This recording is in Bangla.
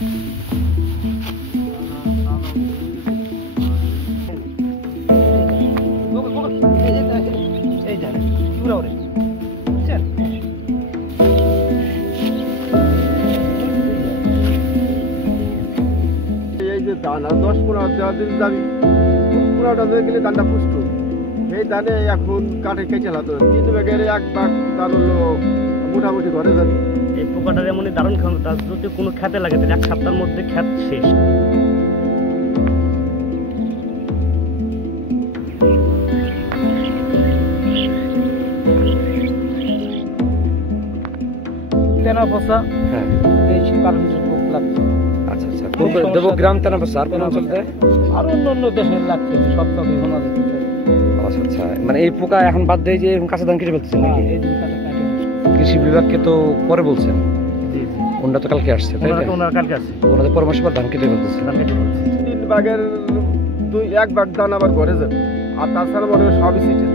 ধান আর 10-15 দিন যাবি, 15টা দিন গেলে ধানটা পুষ্ট। এই ধানে এখন কাঠে কেটে লাতো 3 ভাগের 1 ভাগ ধান হলো মোটামুটি ঘরে যাবি। এই পোকাটার এমনই দারুণ ক্ষমতা, যদি কোনো খেতে লাগে তাহলে 1 সপ্তাহের মধ্যে খেত শেষ। তেনা পচা, হ্যাঁ, এই কারণে পোক লাগছে। আচ্ছা আচ্ছা। দেবগ্রাম তেনা পচা আর কোন অঞ্চলতে? আর অন্য দেশে লাগছে, সব তবে হোনা দিচ্ছে। আচ্ছা আচ্ছা, মানে এই পোকা এখন বাদ দিয়ে যে এখন কাঁচা ধান কেটে ফেলতেছেন নাকি? এই দিন কাটে কাটে কৃষি বিভাগকে তো পরে বলছেন, ওনারা তো কালকে আসছে, তাই না? ওনার কালকে আছে, ওনাদের পরামর্শ পর ধান কেটে ফেলতেছে। ধান কেটে ফেলছে। 3 ভাগের 1 ভাগ ধান আবার ঘরে যাবে, আর তাছাড়া মনে হয় সবই সিটে।